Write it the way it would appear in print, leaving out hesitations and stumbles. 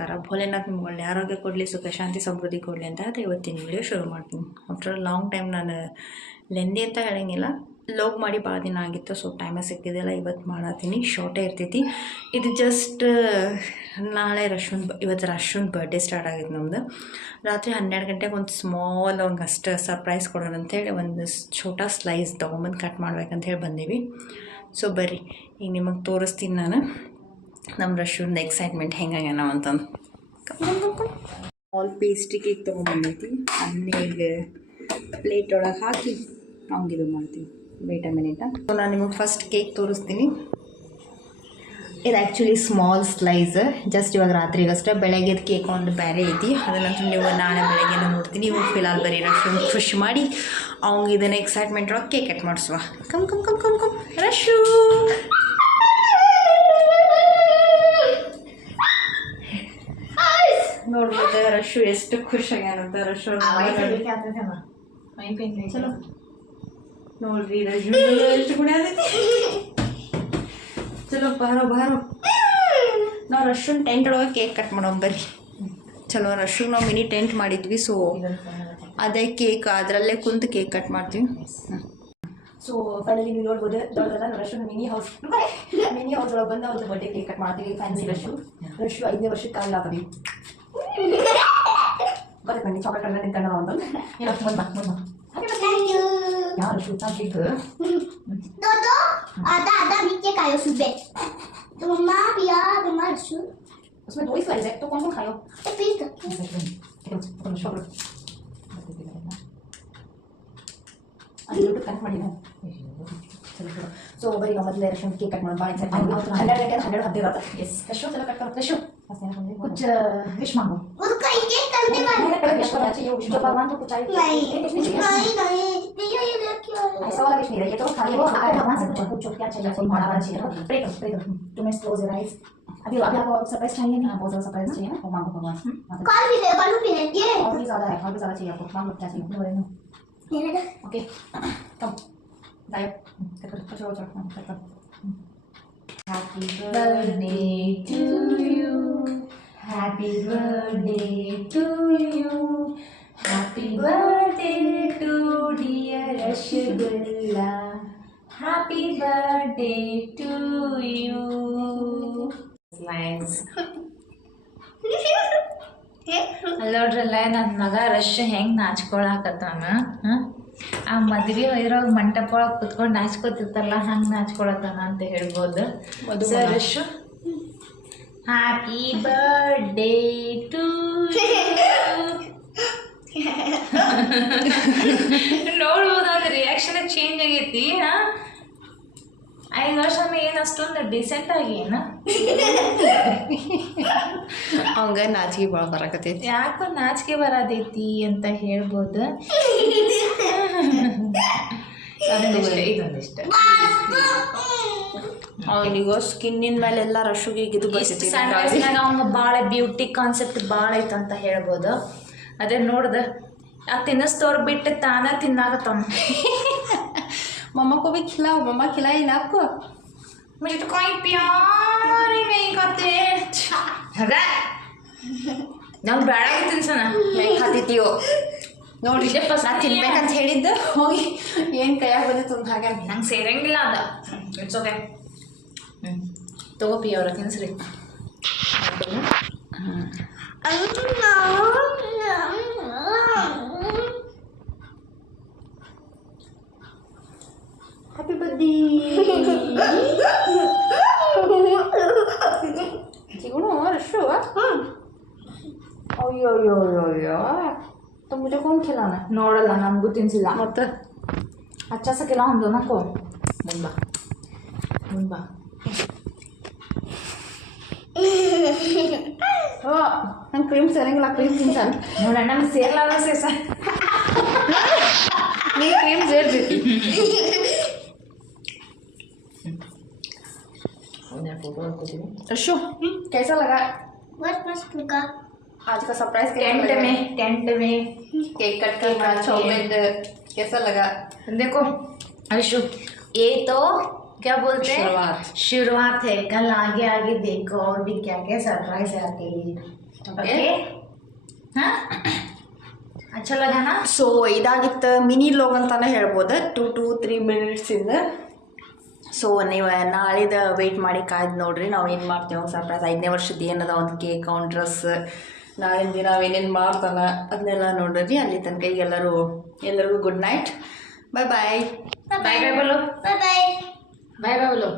ನಮಸ್ಕಾರ. ಭೋಲೆನಾಥ್ ನಿಮ್ಗೆ ಒಳ್ಳೆ ಆರೋಗ್ಯ ಕೊಡಲಿ, ಸುಖ ಶಾಂತಿ ಸಮೃದ್ಧಿ ಕೊಡಲಿ ಅಂತ ಹೇಳ್ತಾ ಇವತ್ತಿನ ವಿಡಿಯೋ ಶುರು ಮಾಡ್ತೀನಿ. ಆಫ್ಟರ್ ಲಾಂಗ್ ಟೈಮ್ ನಾನು ಲೆಂದಿ ಅಂತ ಹೇಳಂಗಿಲ್ಲ, ಲೋಗ್ ಮಾಡಿ ಭಾಳ ದಿನ ಆಗಿತ್ತು. ಸೊ ಟೈಮೇ ಸಿಕ್ಕಿದೆಲ್ಲ, ಇವತ್ತು ಮಾಡತ್ತೀನಿ. ಶಾರ್ಟೇ ಇರ್ತೈತಿ. ಇದು ಜಸ್ಟ್ ನಾಳೆ ಇವತ್ತು ರಶ್ವಂದು ಬರ್ಡೇ ಸ್ಟಾರ್ಟ್ ಆಗಿತ್ತು ನಮ್ಮದು. ರಾತ್ರಿ 12 ಗಂಟೆಗೆ ಒಂದು ಸ್ಮಾಲ್ ಅಷ್ಟು ಸರ್ಪ್ರೈಸ್ ಕೊಡೋಣ ಅಂತೇಳಿ ಒಂದು ಛೋಟಾ ಸ್ಲೈಸ್ ತೊಗೊಂಬಂದು ಕಟ್ ಮಾಡ್ಬೇಕಂತ ಹೇಳಿ ಬಂದೀವಿ. ಸೊ ಬರ್ರಿ ಈಗ ನಿಮಗೆ ತೋರಿಸ್ತೀನಿ ನಾನು ನಮ್ಮ ರಶ್ವಂದು ಎಕ್ಸೈಟ್ಮೆಂಟ್ ಹೆಂಗಾಗ್ಯಾನ ಅಂತಂದು. ಆಲ್ ಪೇಸ್ಟ್ರಿ ಕೇಕ್ ತೊಗೊಂಬಂದೈತಿ. ಅದನ್ನೇ ಈಗ ಪ್ಲೇಟ್ ಒಳಗೆ ಹಾಕಿ ಹಂಗೆ ಇದು ಮಾಡ್ತೀವಿ. Wait a minute. ಸೊ ನಾನು ನಿಮಗೆ ಫಸ್ಟ್ ಕೇಕ್ ತೋರಿಸ್ತೀನಿ. ಇದು ಆ್ಯಕ್ಚುಲಿ ಸ್ಮಾಲ್ ಸ್ಲೈಸ್, ಜಸ್ಟ್ ಇವಾಗ ರಾತ್ರಿಗಷ್ಟೇ. ಬೆಳಗ್ಗೆದು ಕೇಕ್ ಒಂದು ಬೇರೆ ಐತಿ, ಅದನ್ನಂತೂ ನೀವು ನಾಳೆ ಬೆಳಗ್ಗೆ ನೋಡ್ತೀನಿ. ಇವಾಗ ಫಿಲಾಲ್ ಬರೀ ರಶ್ವಂದು ಖುಷಿ ಮಾಡಿ ಅವಂಗೆ ಇದನ್ನು ಎಕ್ಸೈಟ್ಮೆಂಟ್ ಒಳಗೆ ಕೇಕ್ ಕಟ್ ಮಾಡಿಸುವ. Come come come come come Rashu. ನೋಡ್ಬೋದು ರಶು ಎಷ್ಟು ಖುಷಿಯಾಗ್ಯಾನಂತ. ರಶು ನೋಡ್ರಿ ರಶು ಎಷ್ಟು ಗುಣ ಆಗೈತಿ. ಚಲೋ ಬಾರೋ ಬಾರೋ. ನಾವು ರಶುನ್ ಟೆಂಟ್ ಒಳಗೆ ಕೇಕ್ ಕಟ್ ಮಾಡೋಣ ಬರ್ರಿ. ಚಲೋ ರಶುಗೆ ನಾವು ಮಿನಿ ಟೆಂಟ್ ಮಾಡಿದ್ವಿ. ಸೊ ಅದೇ ಕೇಕ್ ಅದರಲ್ಲೇ ಕುಂತು ಕೇಕ್ ಕಟ್ ಮಾಡ್ತೀವಿ. ಸೊ ಫೈನಲಿ ನೀವು ನೋಡ್ಬೋದು ದೊಡ್ಡದಲ್ಲ ರಶುನ್ ಮಿನಿ ಹೌಸ್ ಒಳಗೆ ಬಂದು ಅವ್ರದ್ದು ಬರ್ಡೇ ಕೇಕ್ ಕಟ್ ಮಾಡ್ತೀವಿ. ಫ್ಯಾನ್ಸಿ ರಶು 5ನೇ ವರ್ಷಕ್ಕೆ ಕಾಲಾಗಲಿ ಗೊತ್ತೆ ಬನ್ನಿ. ಚಾಕ್ಲೇಟ್ ಎಲ್ಲ ನಿಂತ್ಕೊಂಡ ಅಂತ यार शूटा केक दो आधा आधा नीचे खाओ सुबह तो मम्मा पिया तुम्हारा शू उसमें 2 ही स्लाइस है तो कौन कौन खाओ एक पीस ಅದು ಯೂಟ್ಯೂಬ್ ಕಟ್ ಮಾಡಿಲ್ಲ. ಸೊ ಬರೀ ನಾವು ಮೊದಲೇ ರಶನ್ ಕೇಕ್ ಕಟ್ ಮಾಡೋದು ಭಾಳ ಎಕ್ಸೈಟ್ ಆಗಿ 12 ಗಂಟೆ 12 ಹದ್ದೇ ಇರುತ್ತೆ. ಎಸ್ ರಶು ಚಲೋ ಕಟ್ ಕರೋ ರಶು कुछ विश मांगो. उसका ये करने वाला विश करना चाहिए. जो भगवान को कुछ चाहिए नहीं ये क्या है ऐसा वाला विश नहीं है. ये तो खाली वो भगवान से पूछो क्या चाहिए. कोई मांगना चाहिए. प्रे करो तुम्हें क्लोज योर आईज. अभी आपको सरप्राइज चाहिए नहीं? बहुत ज़्यादा सरप्राइज चाहिए ना, वो मांगो भगवान. कॉल भी दे बालू भी है ये और भी ज़्यादा है, और भी ज़्यादा चाहिए आपको. मांगो क्या चाहिए बोलो ना. ओके कम दायो चलो चलो. Happy birthday to you. Happy birthday to you. Happy birthday to dear Rashgulla. Happy birthday to you. Nice. ಅಲ್ಲೋಡ್ರಲ್ಲ ನನ್ನ ಮಗ ರಶ್ ಹೆಂಗೆ ನಾಚ್ಕೊಳಕತ್ತಾನ. ಆ ಮದ್ವೆ ಇದ್ರಾಗ ಮಂಟಪ ಒಳಗೆ ಕುತ್ಕೊಂಡು ನಾಚ್ಕೋತಿರ್ತಾರಲ್ಲ ಹಂಗೆ ನಾಚ್ಕೊಳತಾನ ಅಂತ ಹೇಳ್ಬೋದು. ರಶ್ ಹ್ಯಾಪಿ ಬರ್ಡೇ ಟು ನೋಡ್ಬೋದು ಅದು ರಿಯಾಕ್ಷನ್ ಚೇಂಜ್ ಆಗೈತಿ. 5 ವರ್ಷ ಏನು ಅಷ್ಟೊಂದು ಡಿಸೆಂಟ್ ಆಗಿ ಏನು ಅವಂಗ ನಾಚಿಕೆ ಭಾಳ ಬರಕತ್ತೈತಿ. ಯಾಕೋ ನಾಚಿಕೆ ಬರೋದೈತಿ ಅಂತ ಹೇಳ್ಬೋದು. ಇದೊಂದಿಷ್ಟ ಅವನಿಗೋ ಸ್ಕಿನ್ನಿನ ಮೇಲೆಲ್ಲ ರಶುಗೆ ಇದು ಇಷ್ಟು ಸಣ್ಣ ವಯಸ್ಸಿನಾಗ ಅವಂಗ ಭಾಳ ಬ್ಯೂಟಿ ಕಾನ್ಸೆಪ್ಟ್ ಭಾಳ ಐತೆ ಅಂತ ಹೇಳ್ಬೋದು. ಅದೇ ನೋಡ್ದೆ ಆ ತಿನ್ನಿಸ್ತವ್ರು ಬಿಟ್ಟು ತಾನ ತಿನ್ನಾಗತ್ತವ. मम्मा को भी खिलाओ. मम्मा खिलाई ना आपको? मुझे तो कोई प्यार ही नहीं करते. ನಂಗೆ ಬೇಡ ತಿನ್ಸೋಣ मैं खाती थी वो ನೋಡಿ ನಾ ತಿನ್ಬೇಕಂತ ಹೇಳಿದ್ದು ಹೋಗಿ ಏನು ಕೈಯಾಗ ಬಂದಿತ್ತು ಅಂತ ಹಾಗೆ ನಂಗೆ ಸೇರಂಗಿಲ್ಲ ಅದ. It's okay. ತಗೋ ಪಿ ಅವ್ರ ತಿನ್ಸ್ರಿ. हैप्पी बर्थडे चिकनो रशु. अयो यो यो यो तो मुझे कौन खिलाना है? ನೋಡಲ್ಲ ನಮಗೂ ತಿನ್ಸಿಲ್ಲ. ಮತ್ತೆ अच्छा सा खिलाओ हम दोनों को. मुंबा ನಂಗೆ ಕ್ರೀಮ್ ಸೇರಂಗಿಲ್ಲ. ಕ್ರೀಮ್ ತಿನ್ಸಾನ ನೋಡೋಣ ನಮ್ಗೆ ಸೇರ್ಲಾರ ಸೇಸ ನೀ ಕ್ರೀಮ್ ಸೇರ್ಬೇಕು. रशु कैसा लगा बस लगा आज का सरप्राइज? टेंट में केक कट कर चॉकलेट कैसा लगा? देखो अशु ये तो क्या बोलते हैं शुरुआत। शुरुआत है कल आगे आगे देखो और भी क्या क्या सरप्राइज है आपके लिए ओके हाँ अच्छा लगा ना ಸೊ ಇದಾಗಿತ್ತು ಮಿನಿ ಲಾಗ್ ಅಂತಾನೆ ಹೇಳ್ಬೋದು 2 to 3 ಮಿನಿಟ್ಸಿಂದ. ಸೊ ನೀವು ನಾಳಿದ ವೆಯ್ಟ್ ಮಾಡಿ ಕಾಯ್ದು ನೋಡ್ರಿ ನಾವು ಏನು ಮಾಡ್ತೇವೆ ಸರ್ಪ್ರೈಸ್ 5ನೇ ವರ್ಷದ ಏನದ ಒಂದು ಕೇಕ್ ಒಂದು ಡ್ರೆಸ್ ನಾಳಿನ ದಿನ ನಾವೇನೇನು ಮಾಡ್ತಾನೆ ಅದನ್ನೆಲ್ಲ ನೋಡ್ರಿ. ಅಲ್ಲಿ ತನಕ ಈಗ ಎಲ್ಲರಿಗೂ ಗುಡ್ ನೈಟ್. ಬಾಯ್ ಬಾಯ್. बाय बाय बोलो बाय बाय बाय बाय बोलो